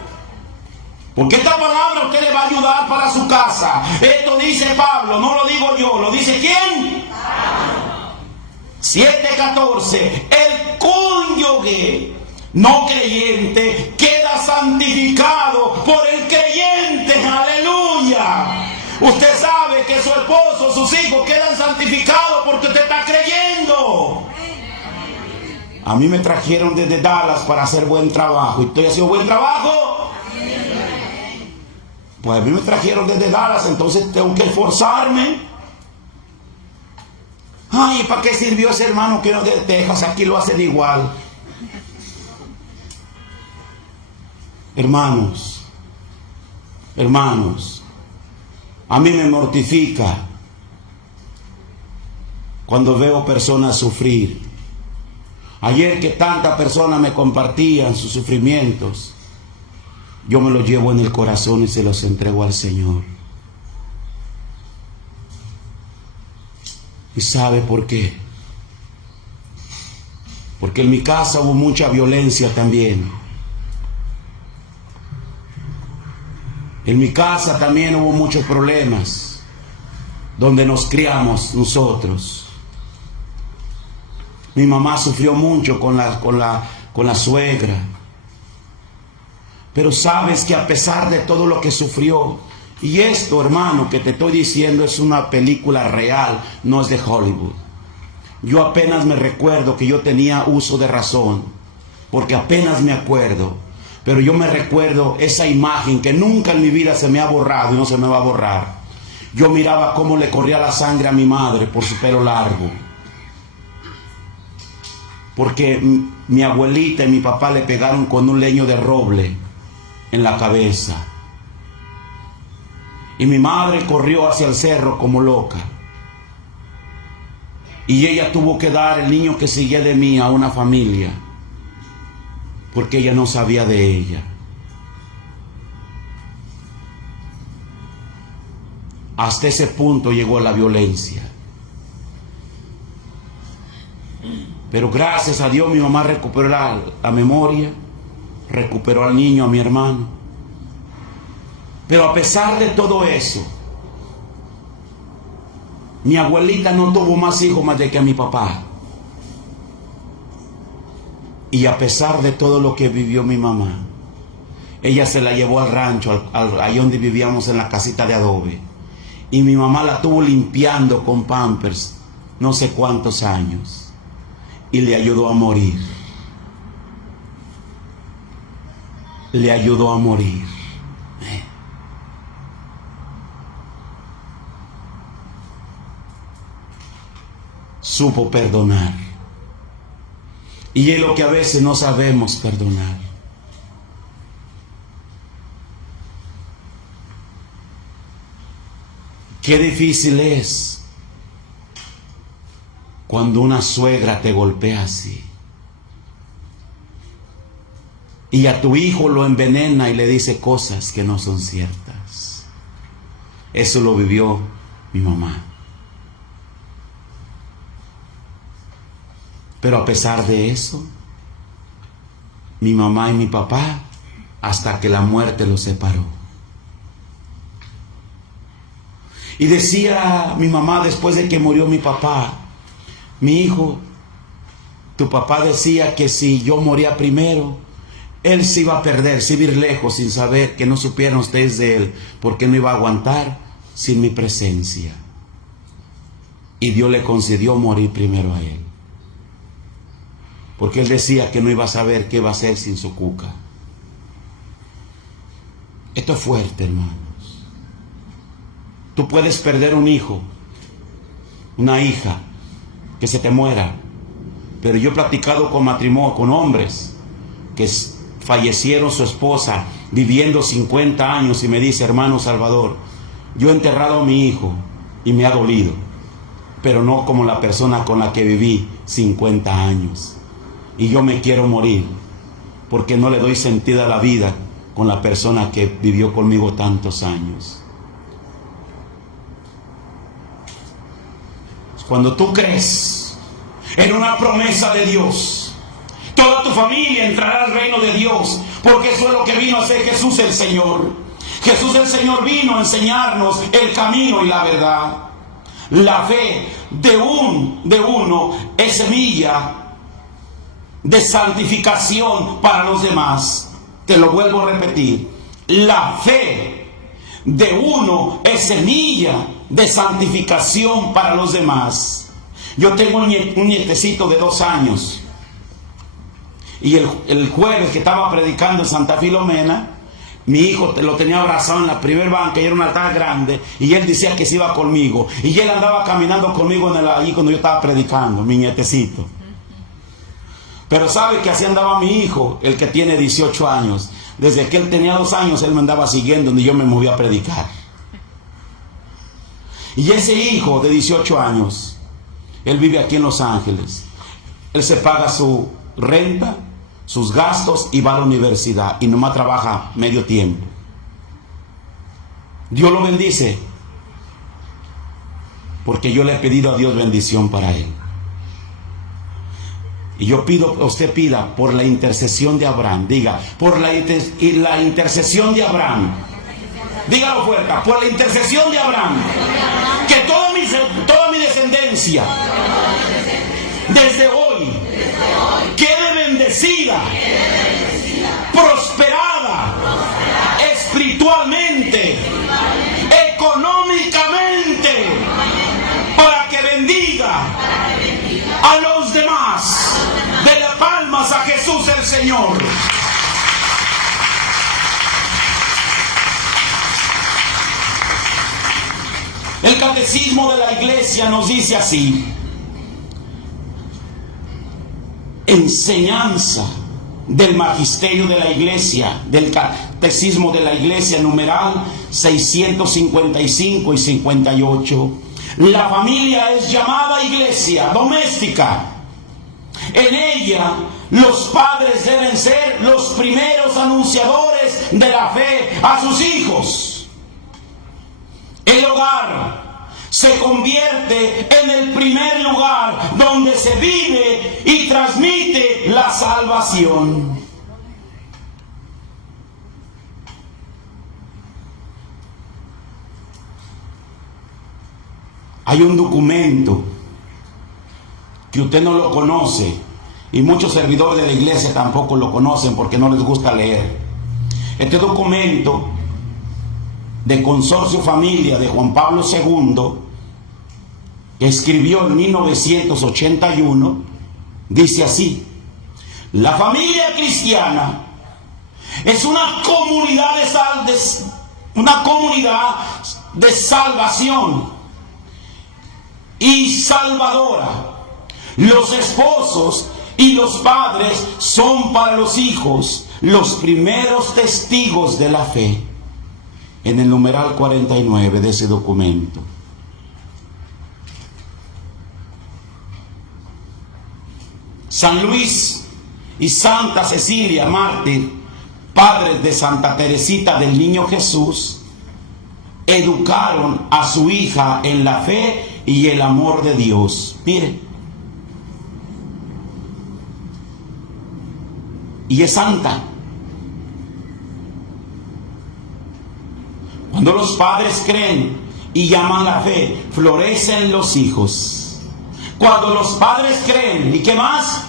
Porque esta palabra a usted le va a ayudar para su casa. Esto dice Pablo, no lo digo yo. ¿Lo dice quién? 7:14. El cónyuge no creyente queda santificado por el creyente. Aleluya. Usted sabe que su esposo, sus hijos quedan santificados porque usted está creyendo. A mí me trajeron desde Dallas para hacer buen trabajo. ¿Y estoy haciendo buen trabajo? Pues a mí me trajeron desde Dallas, entonces tengo que esforzarme. Ay, ¿para qué sirvió ese hermano que no de Texas? Aquí lo hacen igual. Hermanos, a mí me mortifica cuando veo personas sufrir. Ayer que tantas personas me compartían sus sufrimientos, yo me los llevo en el corazón y se los entrego al Señor. ¿Y sabe por qué? Porque en mi casa hubo mucha violencia también. En mi casa también hubo muchos problemas donde nos criamos nosotros. Mi mamá sufrió mucho con la suegra. Pero sabes que a pesar de todo lo que sufrió, y esto, hermano, que te estoy diciendo es una película real, no es de Hollywood. Yo apenas me recuerdo que yo tenía uso de razón, porque apenas me acuerdo. Pero yo me recuerdo esa imagen que nunca en mi vida se me ha borrado y no se me va a borrar. Yo miraba cómo le corría la sangre a mi madre por su pelo largo. Porque mi abuelita y mi papá le pegaron con un leño de roble en la cabeza. Y mi madre corrió hacia el cerro como loca. Y ella tuvo que dar el niño que seguía de mí a una familia, porque ella no sabía de ella. Hasta ese punto llegó la violencia. Pero gracias a Dios mi mamá recuperó la memoria, recuperó al niño, a mi hermano. Pero a pesar de todo eso, mi abuelita no tuvo más hijos más de que a mi papá. Y a pesar de todo lo que vivió mi mamá, ella se la llevó al rancho, ahí donde vivíamos en la casita de adobe. Y mi mamá la tuvo limpiando con Pampers no sé cuántos años. Y le ayudó a morir. Le ayudó a morir. Supo perdonar. Y es lo que a veces no sabemos perdonar. Qué difícil es cuando una suegra te golpea así. Y a tu hijo lo envenena y le dice cosas que no son ciertas. Eso lo vivió mi mamá. Pero a pesar de eso, mi mamá y mi papá, hasta que la muerte los separó. Y decía mi mamá después de que murió mi papá: mi hijo, tu papá decía que si yo moría primero, él se iba a perder, se iba a ir lejos sin saber, que no supieran ustedes de él, porque no iba a aguantar sin mi presencia. Y Dios le concedió morir primero a él. Porque él decía que no iba a saber qué iba a hacer sin su cuca. Esto es fuerte, hermanos. Tú puedes perder un hijo, una hija, que se te muera. Pero yo he platicado con matrimonio, con hombres que fallecieron su esposa viviendo 50 años y me dice: hermano Salvador, yo he enterrado a mi hijo y me ha dolido, pero no como la persona con la que viví 50 años. Y yo me quiero morir porque no le doy sentido a la vida con la persona que vivió conmigo tantos años. Cuando tú crees en una promesa de Dios, toda tu familia entrará al reino de Dios, porque eso es lo que vino a hacer Jesús el Señor. Jesús el Señor vino a enseñarnos el camino y la verdad. La fe de uno es semilla de santificación para los demás. Te lo vuelvo a repetir: la fe de uno es semilla de santificación para los demás. Yo tengo un nietecito de 2 años, y el jueves que estaba predicando en Santa Filomena, mi hijo lo tenía abrazado en la primer banca, y era un altar grande, y él decía que se iba conmigo, y él andaba caminando conmigo allí cuando yo estaba predicando, mi nietecito. Pero sabe que así andaba mi hijo, el que tiene 18 años. Desde que él tenía 2 años, él me andaba siguiendo donde yo me movía a predicar. Y ese hijo de 18 años, él vive aquí en Los Ángeles. Él se paga su renta, sus gastos, y va a la universidad, y nomás trabaja medio tiempo. Dios lo bendice, porque yo le he pedido a Dios bendición para él. Y yo pido, usted pida por la intercesión de Abraham. Diga, por la intercesión de Abraham. Dígalo fuerte, por la intercesión de Abraham. Que toda mi descendencia, desde hoy, quede bendecida, prosperada, espiritualmente, económicamente, para que bendiga a los demás. De las palmas a Jesús el Señor. El catecismo de la iglesia nos dice así: enseñanza del magisterio de la iglesia, del catecismo de la iglesia, numeral 655 y 58. La familia es llamada iglesia doméstica. En ella los padres deben ser los primeros anunciadores de la fe a sus hijos. El hogar se convierte en el primer lugar donde se vive y transmite la salvación. Hay un documento que usted no lo conoce y muchos servidores de la iglesia tampoco lo conocen porque no les gusta leer. Este documento de Consorcio Familia de Juan Pablo II, que escribió en 1981, dice así: la familia cristiana es una comunidad de salvación y salvadora. Los esposos y los padres son para los hijos los primeros testigos de la fe. En el numeral 49 de ese documento. San Luis y Santa Cecilia, mártir, padres de Santa Teresita del Niño Jesús, educaron a su hija en la fe y el amor de Dios. Mire, y es santa. Cuando los padres creen y llaman la fe, florecen los hijos. Cuando los padres creen, ¿y qué más?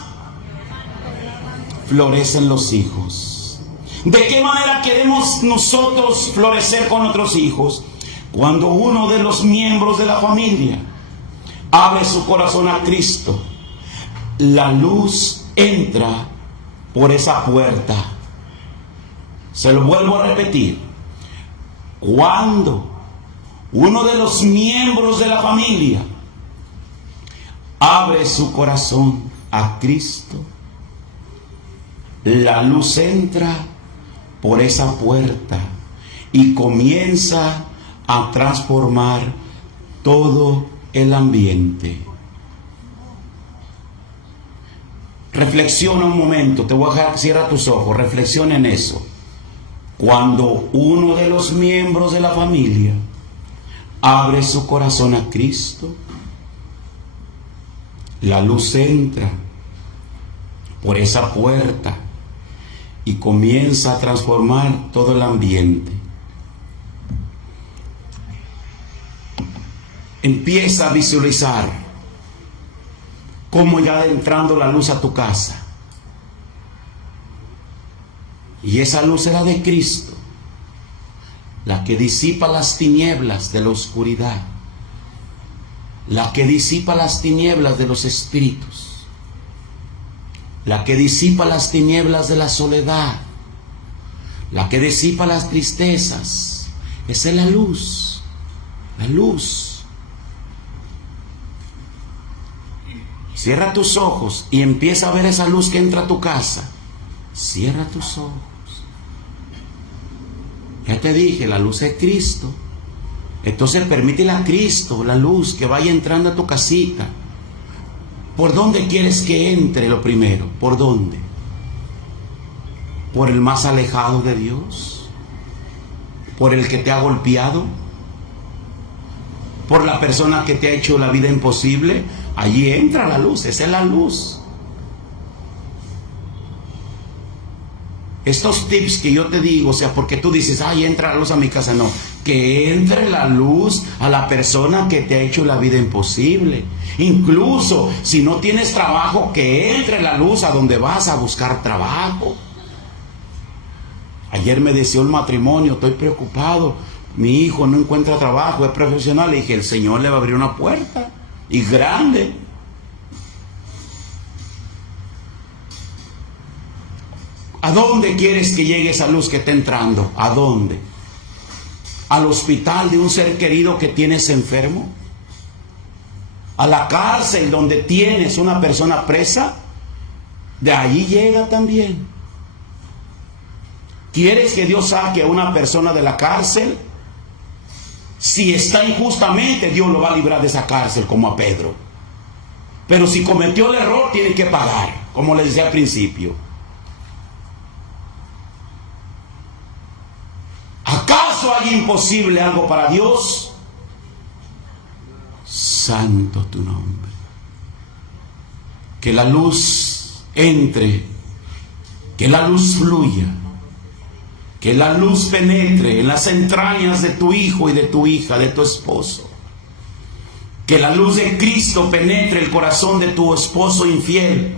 Florecen los hijos. ¿De qué manera queremos nosotros florecer con nuestros hijos? Cuando uno de los miembros de la familia abre su corazón a Cristo, la luz entra por esa puerta. Se lo vuelvo a repetir. Cuando uno de los miembros de la familia abre su corazón a Cristo, la luz entra por esa puerta y comienza a transformar todo el ambiente. Reflexiona un momento, te voy a dejar, cierra tus ojos, reflexiona en eso. Cuando uno de los miembros de la familia abre su corazón a Cristo, la luz entra por esa puerta y comienza a transformar todo el ambiente. Empieza a visualizar cómo ya entrando la luz a tu casa. Y esa luz era de Cristo, la que disipa las tinieblas de la oscuridad, la que disipa las tinieblas de los espíritus, la que disipa las tinieblas de la soledad, la que disipa las tristezas. Esa es la luz, la luz. Cierra tus ojos y empieza a ver esa luz que entra a tu casa. Cierra tus ojos. Ya te dije, la luz es Cristo. Entonces permítele a Cristo, la luz, que vaya entrando a tu casita. ¿Por dónde quieres que entre lo primero? ¿Por dónde? ¿Por el más alejado de Dios? ¿Por el que te ha golpeado? ¿Por la persona que te ha hecho la vida imposible? Allí entra la luz, esa es la luz. estos tips que yo te digo, o sea, porque tú dices, ay, entra la luz a mi casa, no, que entre la luz a la persona que te ha hecho la vida imposible. Incluso si no tienes trabajo, que entre la luz a donde vas a buscar trabajo. Ayer me deseó el matrimonio, estoy preocupado, mi hijo no encuentra trabajo, es profesional. Le dije, el Señor le va a abrir una puerta, y grande. ¿A dónde quieres que llegue esa luz que está entrando? ¿A dónde? ¿Al hospital de un ser querido que tienes enfermo? ¿A la cárcel donde tienes una persona presa? De ahí llega también. ¿Quieres que Dios saque a una persona de la cárcel? Si está injustamente, Dios lo va a librar de esa cárcel, como a Pedro. Pero si cometió el error, tiene que pagar, como les decía al principio. ¿Acaso hay imposible algo para Dios? Santo tu nombre. Que la luz entre, que la luz fluya, que la luz penetre en las entrañas de tu hijo y de tu hija, de tu esposo. Que la luz de Cristo penetre el corazón de tu esposo infiel,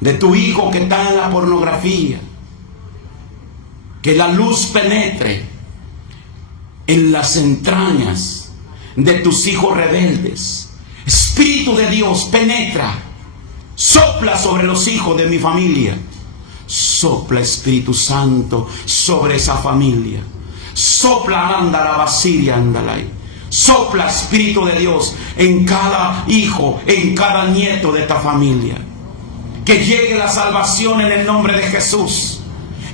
de tu hijo que está en la pornografía. Que la luz penetre en las entrañas de tus hijos rebeldes. Espíritu de Dios, penetra, sopla sobre los hijos de mi familia. Sopla, Espíritu Santo, sobre esa familia. Sopla, anda la basilia, ándala. Sopla, Espíritu de Dios, en cada hijo, en cada nieto de esta familia. Que llegue la salvación en el nombre de Jesús.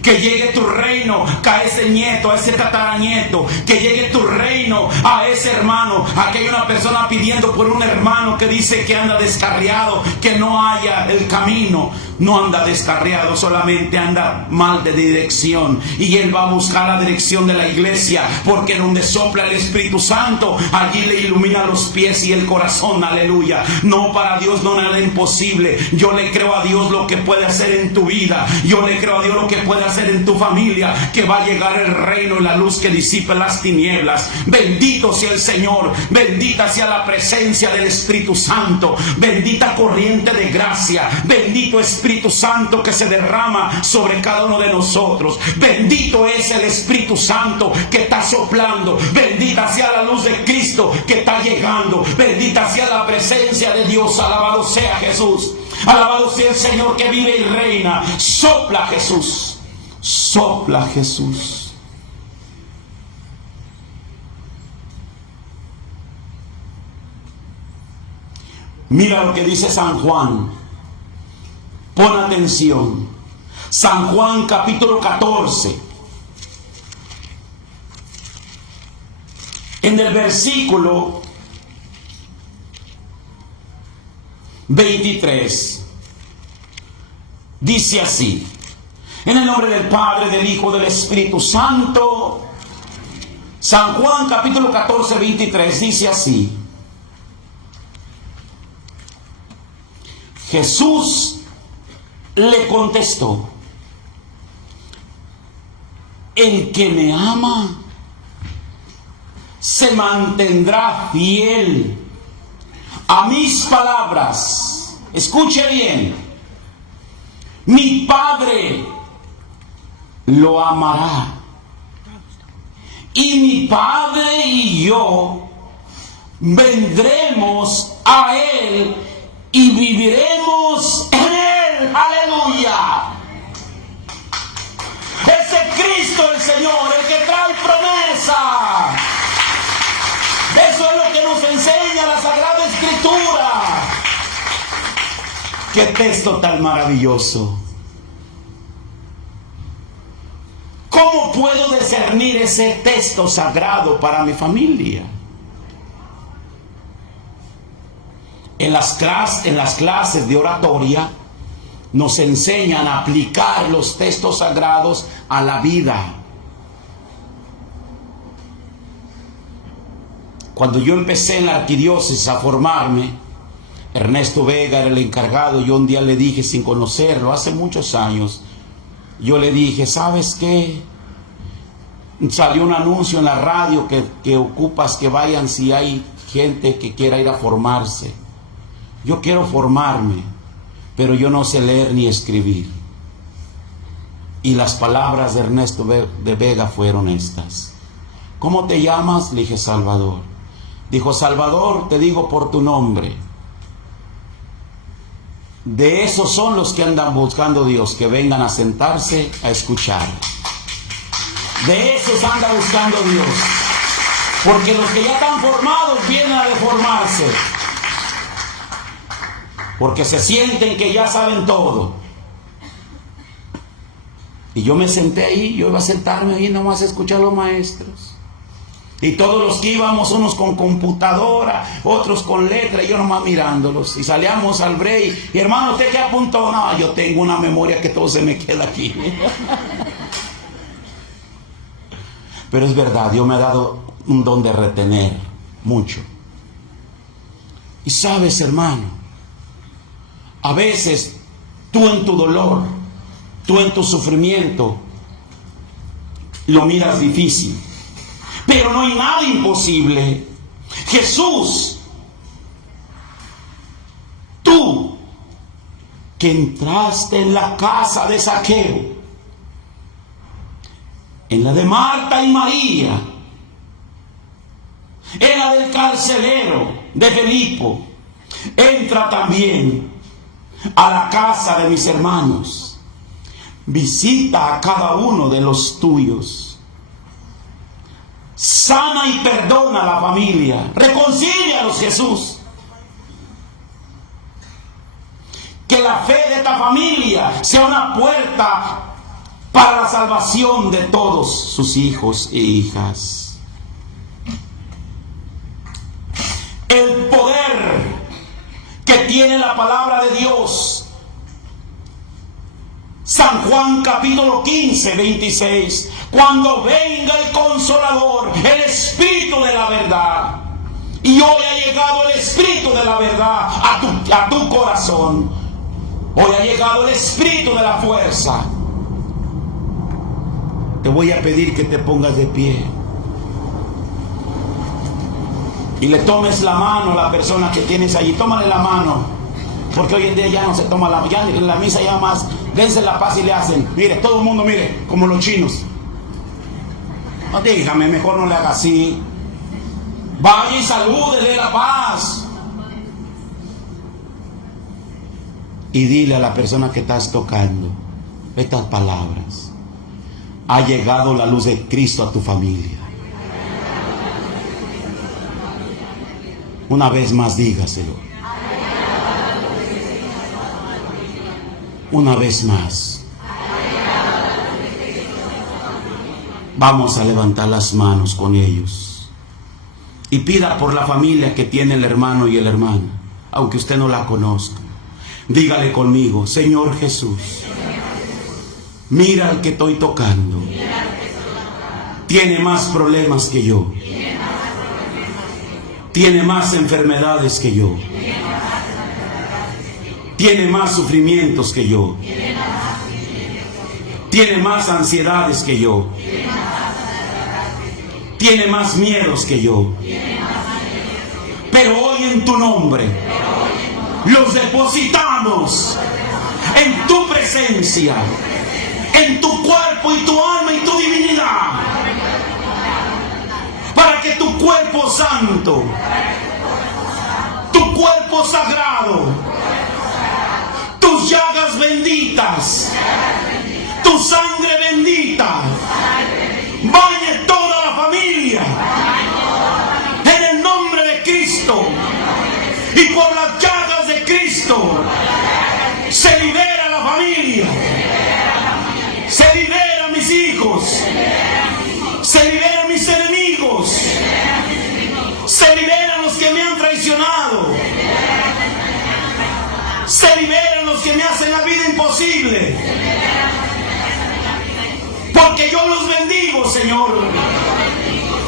Que llegue tu reino a ese nieto, a ese tataranieto. Que llegue tu reino a ese hermano. Aquí hay una persona pidiendo por un hermano que dice que anda descarriado, que no haya el camino. No anda descarriado, solamente anda mal de dirección. Y él va a buscar la dirección de la iglesia, porque donde sopla el Espíritu Santo, allí le ilumina los pies y el corazón. Aleluya. No, para Dios no nada imposible. Yo le creo a Dios lo que puede hacer en tu vida. Yo le creo a Dios lo que puede hacer en tu familia, que va a llegar el reino y la luz que disipe las tinieblas. Bendito sea el Señor, bendita sea la presencia del Espíritu Santo, bendita corriente de gracia, bendito Espíritu Santo que se derrama sobre cada uno de nosotros. Bendito es el Espíritu Santo que está soplando, bendita sea la luz de Cristo que está llegando, bendita sea la presencia de Dios. Alabado sea Jesús, alabado sea el Señor que vive y reina. Sopla, Jesús. Sopla, Jesús. Mira lo que dice San Juan. Pon atención. San Juan capítulo 14. En el versículo 23. Dice así. En el nombre del Padre, del Hijo, del Espíritu Santo. San Juan capítulo 14, 23 dice así. Jesús le contestó: el que me ama se mantendrá fiel a mis palabras. Escuche bien. Mi Padre lo amará, y mi Padre y yo vendremos a Él y viviremos en Él. Aleluya. Ese Cristo el Señor, el que trae promesa. Eso es lo que nos enseña la Sagrada Escritura. Qué texto tan maravilloso. ¿Cómo puedo discernir ese texto sagrado para mi familia? En las clases de oratoria nos enseñan a aplicar los textos sagrados a la vida. Cuando yo empecé en la arquidiócesis a formarme, Ernesto Vega era el encargado. Yo un día le dije, sin conocerlo, hace muchos años, yo le dije, ¿sabes qué? Salió un anuncio en la radio que ocupas que vayan si hay gente que quiera ir a formarse. Yo quiero formarme, pero yo no sé leer ni escribir. Y las palabras de Ernesto de Vega fueron estas. ¿Cómo te llamas? Le dije, Salvador. Dijo, Salvador, te digo por tu nombre. De esos son los que andan buscando a Dios, que vengan a sentarse a escuchar. De esos anda buscando Dios. Porque los que ya están formados vienen a deformarse. Porque se sienten que ya saben todo. Y yo me senté ahí, yo iba a sentarme ahí nomás a escuchar a los maestros. Y todos los que íbamos, unos con computadora, otros con letra, y yo nomás mirándolos. Y salíamos al break. Y hermano, ¿usted qué apuntó? No, yo tengo una memoria que todo se me queda aquí. Pero es verdad, Dios me ha dado un don de retener mucho. Y sabes, hermano, a veces tú en tu dolor, tú en tu sufrimiento, lo miras difícil. Pero no hay nada imposible. Jesús, tú que entraste en la casa de Zaqueo, en la de Marta y María, en la del carcelero de Felipo, entra también a la casa de mis hermanos. Visita a cada uno de los tuyos. Sana y perdona a la familia. Reconcílialos, Jesús. Que la fe de esta familia sea una puerta para la salvación de todos sus hijos e hijas. El poder que tiene la palabra de Dios. San Juan capítulo 15, 26. Cuando venga el Consolador, el Espíritu de la verdad. Y hoy ha llegado el Espíritu de la verdad a tu corazón. Hoy ha llegado el Espíritu de la fuerza. Te voy a pedir que te pongas de pie. Y le tomes la mano a la persona que tienes allí. Tómale la mano. Porque hoy en día ya no se toma la mano. Ya en la misa ya más. Dense la paz y le hacen. Mire, todo el mundo, mire, como los chinos. No, dígame, mejor no le haga así. Vaya y salúdele la paz. Y dile a la persona que estás tocando estas palabras. Ha llegado la luz de Cristo a tu familia. Una vez más dígaselo. Una vez más. Vamos a levantar las manos con ellos. Y pida por la familia que tiene el hermano y la hermana, aunque usted no la conozca. Dígale conmigo, Señor Jesús, mira al que estoy tocando. Tiene más problemas que yo. Tiene más enfermedades que yo. Tiene más sufrimientos que yo. Tiene más ansiedades que yo. Tiene más miedos que yo. Pero hoy en tu nombre los depositamos en tu presencia, en tu cuerpo y tu alma y tu divinidad, para que tu cuerpo santo, tu cuerpo sagrado, tus llagas benditas, tu sangre bendita, bañe toda la familia en el nombre de Cristo. Y por las llagas de Cristo se libera la familia, se libera mis hijos, se liberan mis enemigos, se liberan los que me han traicionado, se liberan los que me hacen la vida imposible. Porque yo los bendigo, Señor.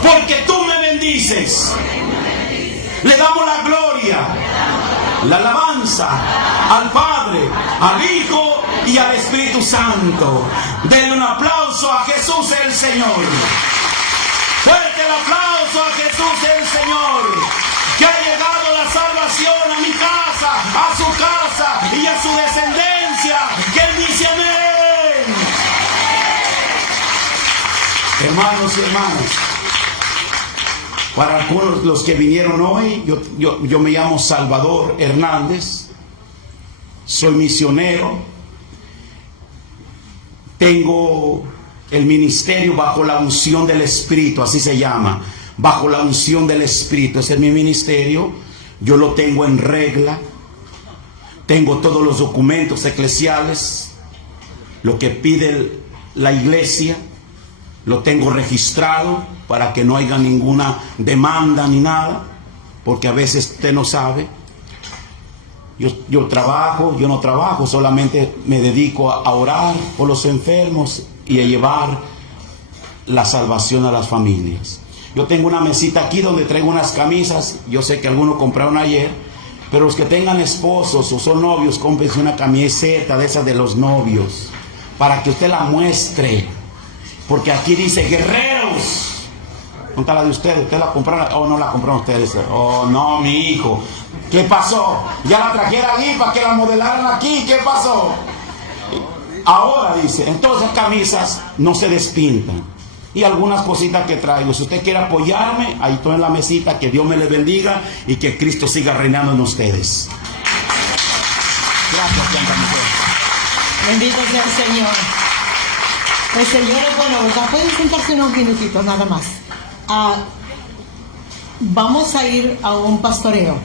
Porque tú me bendices. Le damos la gloria, la alabanza al Padre, al Hijo y al Espíritu Santo. Denle un aplauso a Jesús el Señor. Fuerte el aplauso a Jesús el Señor, que ha llegado la salvación a mi casa, a su casa y a su descendencia. Que Él dice amén. Hermanos y hermanas, para algunos los que vinieron hoy, yo me llamo Salvador Hernández, soy misionero, tengo el ministerio bajo la unción del Espíritu, así se llama, bajo la unción del Espíritu. Ese es mi ministerio, yo lo tengo en regla, tengo todos los documentos eclesiales, lo que pide la iglesia, lo tengo registrado para que no haya ninguna demanda ni nada, porque a veces usted no sabe. Yo no trabajo, solamente me dedico a orar por los enfermos y a llevar la salvación a las familias. Yo tengo una mesita aquí donde traigo unas camisas. Yo sé que algunos compraron ayer, pero los que tengan esposos o son novios, cómprense una camiseta de esas de los novios, para que usted la muestre, porque aquí dice guerreros. ¿Dónde está la de ustedes? ¿Ustedes la compraron? ¿O no la compraron ustedes? Oh, no, mi hijo. ¿Qué pasó? Ya la trajeron aquí para que la modelaran aquí. ¿Qué pasó? Ahora dice, entonces camisas no se despintan. Y algunas cositas que traigo. Si usted quiere apoyarme, ahí estoy en la mesita. Que Dios me les bendiga y que Cristo siga reinando en ustedes. Gracias, Santa Mujer. Bendito sea el Señor. El Señor es bueno, ¿verdad? Pueden sentarse unos minutitos nada más. Vamos a ir a un pastoreo.